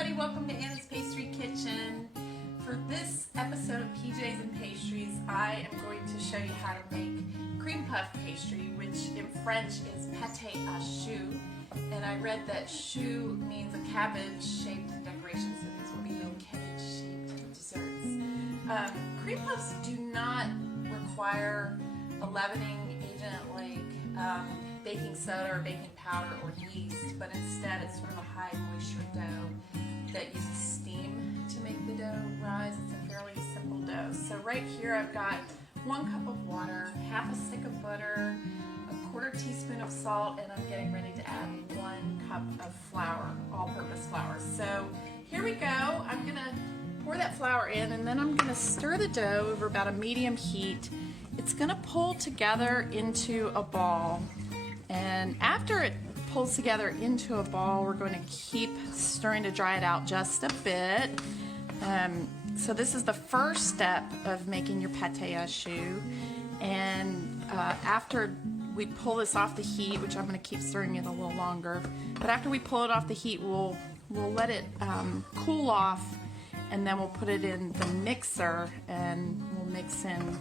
everybody, welcome to Anna's Pastry Kitchen. For this episode of PJs and Pastries, I am going to show you how to make cream puff pastry, which in French is pâté à choux. And I read that choux means a cabbage-shaped decoration, so these will be little cabbage-shaped desserts. Cream puffs do not require a leavening agent like baking soda or baking powder or yeast, but instead it's sort of a high moisture dough that uses steam to make the dough rise. It's a fairly simple dough. So right here I've got 1 cup of water, half a stick of butter, a 1/4 teaspoon of salt, and I'm getting ready to add 1 cup of flour, all-purpose flour. So here we go. I'm gonna pour that flour in, and then I'm gonna stir the dough over about a medium heat. It's gonna pull together into a ball. And after it pulls together into a ball, we're going to keep stirring to dry it out just a bit. So this is the first step of making your pâté à choux. And after we pull this off the heat, which I'm going to keep stirring it a little longer, but after we pull it off the heat, we'll let it cool off, and then we'll put it in the mixer and we'll mix in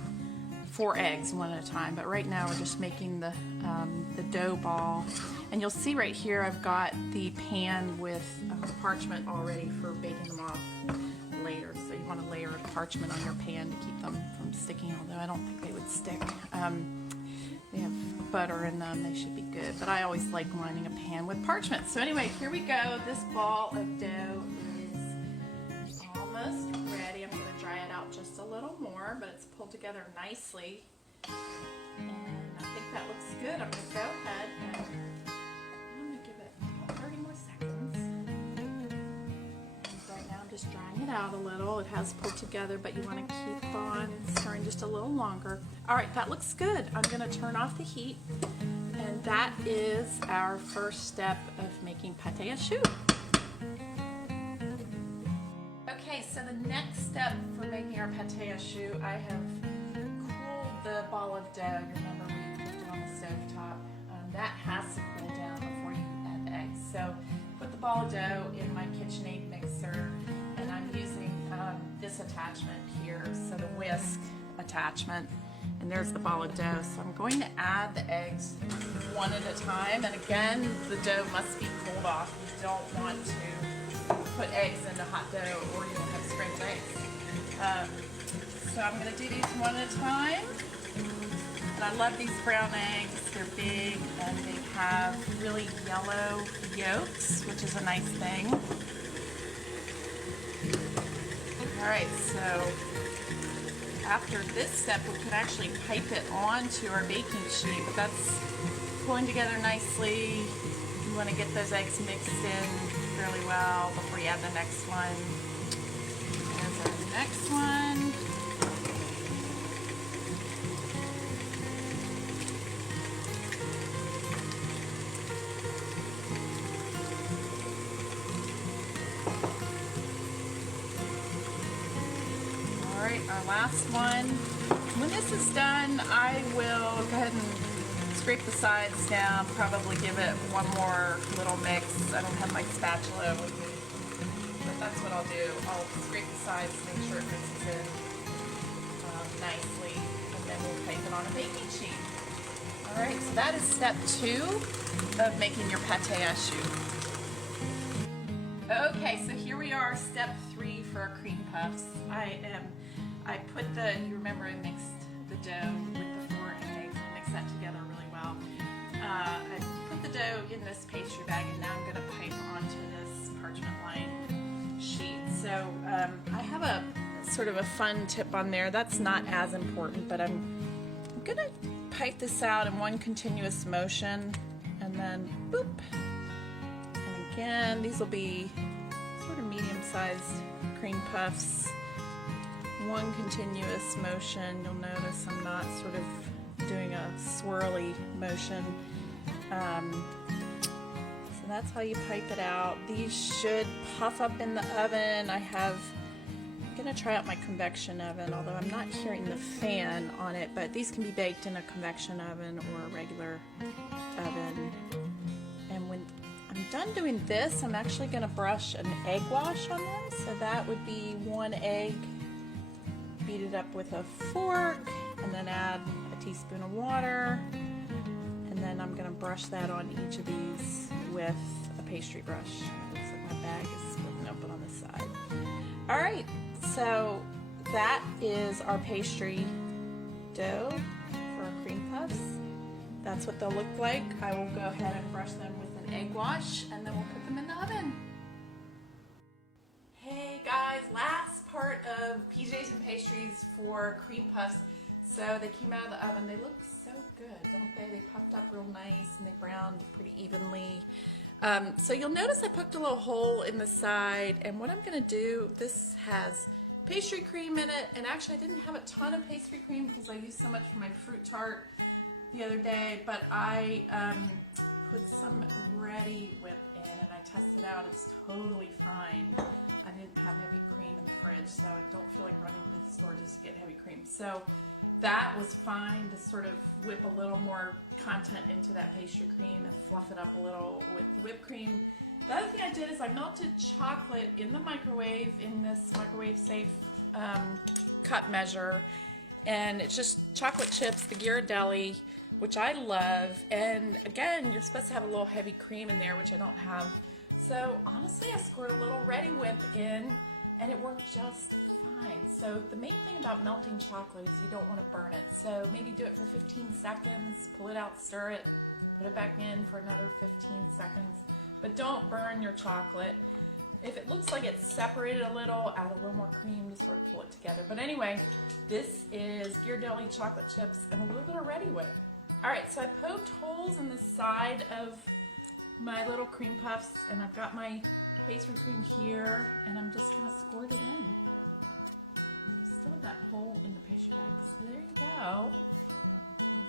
4 eggs one at a time. But right now we're just making the dough ball. And you'll see right here I've got the pan with parchment already for baking them off later. So you want to layer parchment on your pan to keep them from sticking, although I don't think they would stick. They have butter in them, they should be good. But I always like lining a pan with parchment. So anyway, here we go. This ball of dough is almost ready. I'm going to dry it out just a little more, but it's pulled together nicely. And I think that looks good. I'm going to go ahead and I'm going to give it 30 more seconds. And right now I'm just drying it out a little. It has pulled together, but you want to keep on stirring just a little longer. All right, that looks good. I'm going to turn off the heat. And that is our first step of making pâté à choux. Okay, so the next step for making our pâté à choux, I have cooled the ball of dough. You remember we put it on the stove top. That has to cool down before you add the eggs. So put the ball of dough in my KitchenAid mixer, and I'm using this attachment here, so the whisk attachment. And there's the ball of dough. So I'm going to add the eggs one at a time. And again, the dough must be cooled off. You don't want to put eggs into hot dough or you'll have scrambled eggs. So I'm going to do these one at a time. And I love these brown eggs. They're big and they have really yellow yolks, which is a nice thing. Alright, so after this step we can actually pipe it onto our baking sheet, but that's pulling together nicely. You want to get those eggs mixed in fairly well before you add the next one. There's our next one. All right, our last one. When this is done, I will go ahead and scrape the sides down, probably give it one more little mix. I don't have my spatula with me, but that's what I'll do. I'll scrape the sides to make sure it mixes in nicely, and then we'll pipe it on a baking sheet. All right, so that is step 2 of making your pâté à choux. Okay, so here we are, step 3 for our cream puffs. I put you remember I mixed the dough with the 4 eggs. I mixed that together really well. I put the dough in this pastry bag, and now I'm going to pipe onto this parchment lined sheet. So I have a sort of a fun tip on there. That's not as important, but I'm going to pipe this out in one continuous motion, and then boop. And again, these will be sort of medium-sized cream puffs. One continuous motion. You'll notice I'm not sort of doing a swirly motion. So that's how you pipe it out. These should puff up in the oven. I'm going to try out my convection oven, although I'm not hearing the fan on it, but these can be baked in a convection oven or a regular oven. And when I'm I'm done doing this, I'm actually going to brush an egg wash on them. So that would be 1 egg, beat it up with a fork, and then add a teaspoon of water. And then I'm going to brush that on each of these with a pastry brush. Looks like my bag is splitting open on this side. All right, so that is our pastry dough for our cream puffs. That's what they'll look like. I will go ahead and brush them with an egg wash, and then we'll put them in the oven. Hey guys, last part of PJs and Pastries for cream puffs. So they came out of the oven. They look so good, don't they? They puffed up real nice and they browned pretty evenly. So you'll notice I poked a little hole in the side, and what I'm going to do, this has pastry cream in it, and actually I didn't have a ton of pastry cream because I used so much for my fruit tart the other day, but I put some Ready Whip in and I tested out. It's totally fine. I didn't have heavy cream in the fridge, so I don't feel like running to the store just to get heavy cream. So that was fine to sort of whip a little more content into that pastry cream and fluff it up a little with the whipped cream. The other thing I did is I melted chocolate in the microwave in this microwave safe cup measure, and it's just chocolate chips, the Ghirardelli, which I love, and again, you're supposed to have a little heavy cream in there, which I don't have. So honestly, I squirt a little Ready Whip in, and it worked just fine. So the main thing about melting chocolate is you don't want to burn it. So maybe do it for 15 seconds, pull it out, stir it, put it back in for another 15 seconds. But don't burn your chocolate. If it looks like it's separated a little, add a little more cream to sort of pull it together. But anyway, this is Ghirardelli chocolate chips and a little bit of Ready Whip. All right, so I poked holes in the side of my little cream puffs, and I've got my pastry cream here, and I'm just gonna squirt it in. And you still have that hole in the pastry bag, so there you go. I'll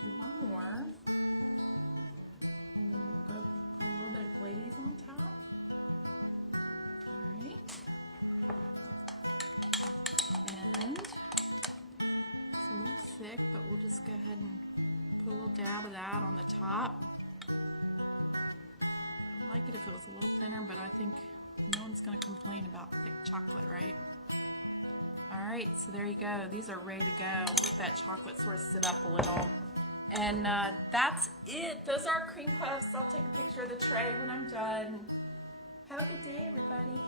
do one more. And then we'll go put a little bit of glaze on top. All right. And it's a little thick, but we'll just go ahead and put a little dab of that on the top. I'd like it if it was a little thinner, but I think no one's going to complain about thick chocolate, right? Alright, so there you go. These are ready to go. Let that chocolate sort of sit up a little. And that's it. Those are our cream puffs. I'll take a picture of the tray when I'm done. Have a good day, everybody.